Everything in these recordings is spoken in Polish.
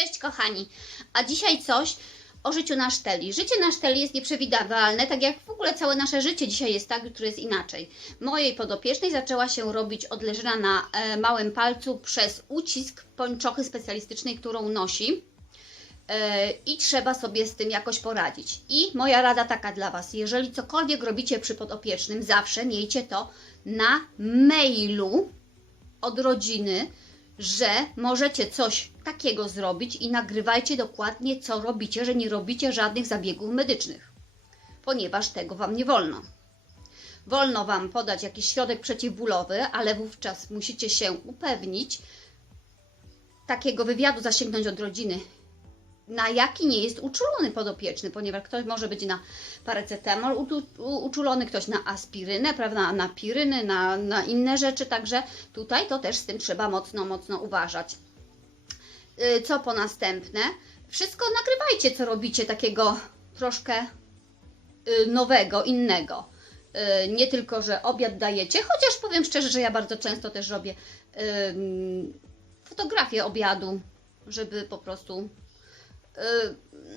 Cześć kochani, a dzisiaj coś o życiu na szteli. Życie na szteli jest nieprzewidywalne, tak jak w ogóle całe nasze życie dzisiaj jest tak, jutro jest inaczej. Mojej podopiecznej zaczęła się robić odleżyna na e, małym palcu przez ucisk pończochy specjalistycznej, którą nosi. E, I trzeba sobie z tym jakoś poradzić. I moja rada taka dla Was, jeżeli cokolwiek robicie przy podopiecznym, zawsze miejcie to na mailu od rodziny, że możecie coś takiego zrobić i nagrywajcie dokładnie, co robicie, że nie robicie żadnych zabiegów medycznych, ponieważ tego Wam nie wolno. Wolno Wam podać jakiś środek przeciwbólowy, ale wówczas musicie się upewnić, takiego wywiadu zasięgnąć od rodziny, na jaki nie jest uczulony podopieczny, ponieważ ktoś może być na paracetamol uczulony, ktoś na aspirynę, prawda, na piryny, na, na inne rzeczy, także tutaj to też z tym trzeba mocno, mocno uważać. Y, Co po następne? Wszystko nagrywajcie, co robicie takiego troszkę y, nowego, innego. Y, Nie tylko, że obiad dajecie, chociaż powiem szczerze, że ja bardzo często też robię fotografię obiadu, żeby po prostu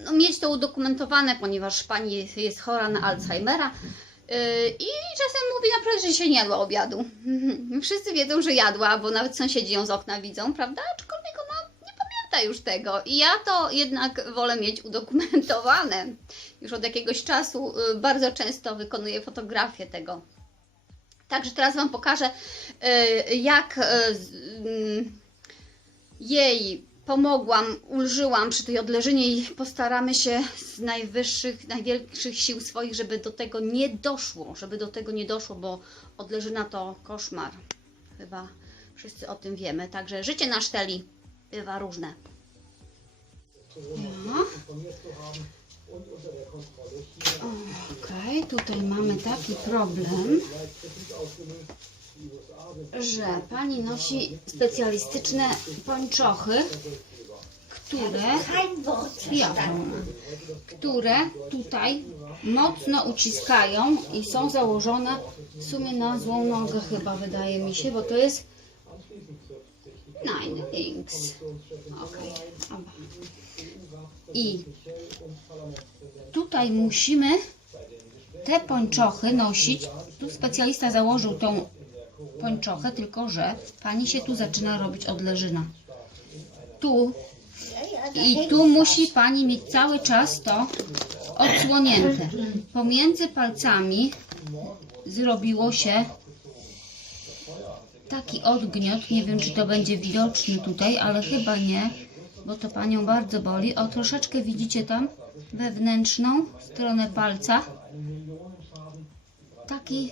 no, mieć to udokumentowane, ponieważ pani jest chora na Alzheimera y, i czasem mówi naprawdę, że się nie jadła obiadu. Wszyscy wiedzą, że jadła, bo nawet sąsiedzi ją z okna widzą, prawda? Aczkolwiek ona nie pamięta już tego. I ja to jednak wolę mieć udokumentowane. Już od jakiegoś czasu y, bardzo często wykonuję fotografię tego. Także teraz Wam pokażę, y, jak y, mm, jej pomogłam, ulżyłam przy tej odleżynie i postaramy się z najwyższych, największych sił swoich, żeby do tego nie doszło, żeby do tego nie doszło, bo odleżyna to koszmar. Chyba wszyscy o tym wiemy. Także życie na szteli bywa różne. No. Okej, tutaj mamy taki problem, że pani nosi specjalistyczne pończochy, które ja, które tutaj mocno uciskają i są założone w sumie na złą nogę chyba wydaje mi się, bo to jest Nine. Okej, dobra. I tutaj musimy te pończochy nosić. Tu specjalista założył tą pończochę, tylko że pani się tu zaczyna robić odleżyna. Tu i tu musi pani mieć cały czas to odsłonięte. Pomiędzy palcami zrobiło się taki odgniot. Nie wiem, czy to będzie widoczny tutaj, ale chyba nie, bo to panią bardzo boli. O, troszeczkę widzicie tam wewnętrzną stronę palca. Taki,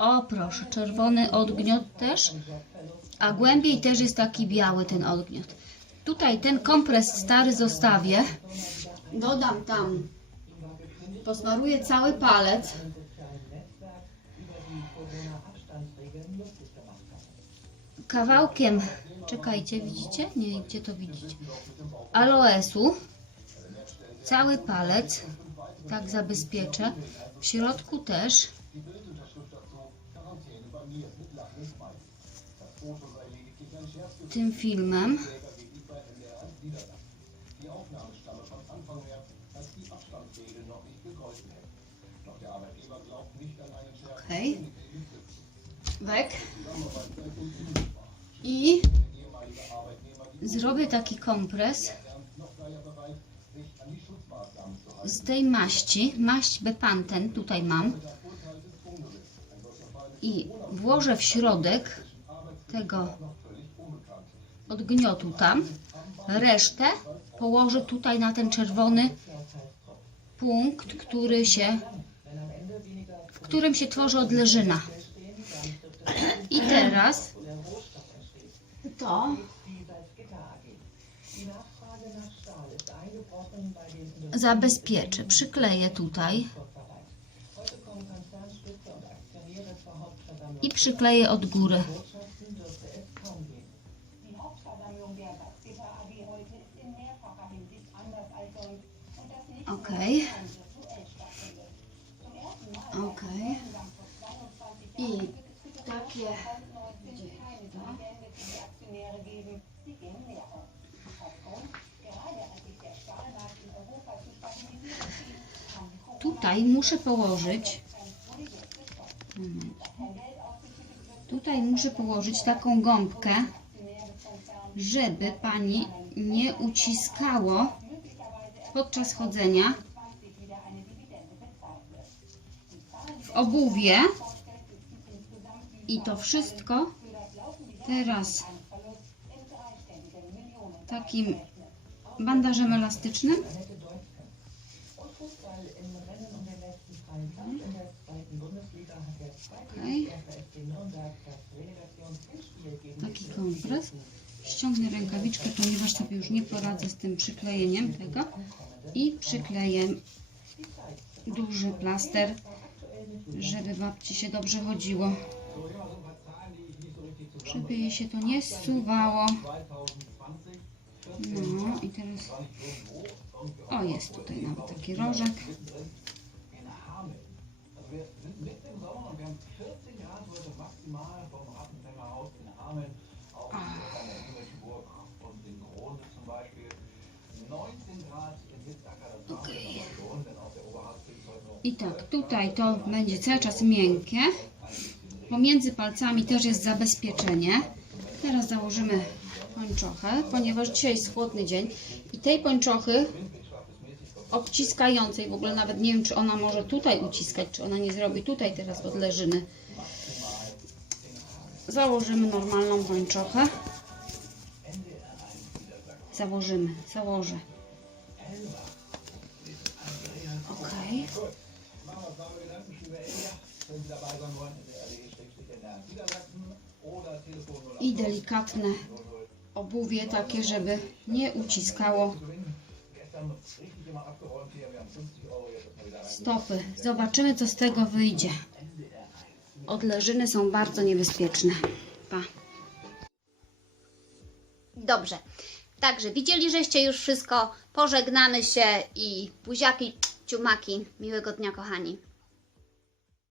o proszę, czerwony odgniot też. A głębiej też jest taki biały ten odgniot. Tutaj ten kompres stary zostawię. Dodam tam. Posmaruję cały palec. Kawałkiem, czekajcie, widzicie? Nie, gdzie to widzicie? Aloesu. Cały palec. Tak zabezpieczę. W środku też. Tym filmem. Okej. Wek. I zrobię taki kompres z tej maści, maść Bepanten, tutaj mam. I włożę w środek tego odgniotu tam. Resztę położę tutaj na ten czerwony punkt, który się, w którym się tworzy odleżyna. I teraz to zabezpieczę. Przykleję tutaj i przykleję od góry. Ok. Ok. I takie... Tutaj muszę położyć Tutaj muszę położyć taką gąbkę, żeby pani nie uciskało podczas chodzenia w obuwie. I to wszystko teraz takim bandażem elastycznym. Okej. Taki kompres. Ściągnę rękawiczkę, ponieważ sobie już nie poradzę z tym przyklejeniem tego. I przykleję duży plaster, żeby babci się dobrze chodziło. Żeby jej się to nie zsuwało. No i teraz... O, jest tutaj nawet taki rożek. Haben 14 Grad heute maximal vom Rattenfängerhaus in Hameln, auch an der Himmelschburg und in Krone zum Beispiel. 19 Grad in Hitzacker, das aber schon, denn auch der Oberharz kriegt heute noch I tak, tutaj to będzie cały czas miękkie. Pomiędzy palcami też jest zabezpieczenie. Teraz założymy pończochę, ponieważ dzisiaj jest chłodny dzień. I tej pończochy obciskającej, w ogóle nawet nie wiem, czy ona może tutaj uciskać, czy ona nie zrobi tutaj teraz odleżyny. Założymy normalną pończochę. Założymy, założę. 08 I delikatne obuwie takie, żeby nie uciskało Gestern richtig immer abgeräumt hier, wir haben 50 Euro jetzt erstmal wieder rein. stopy. Zobaczymy, co z tego wyjdzie. Odleżyny są bardzo niebezpieczne. Pa. Dobrze. Także widzieli, żeście już wszystko. Pożegnamy się i buziaki, ciumaki. Miłego dnia, kochani.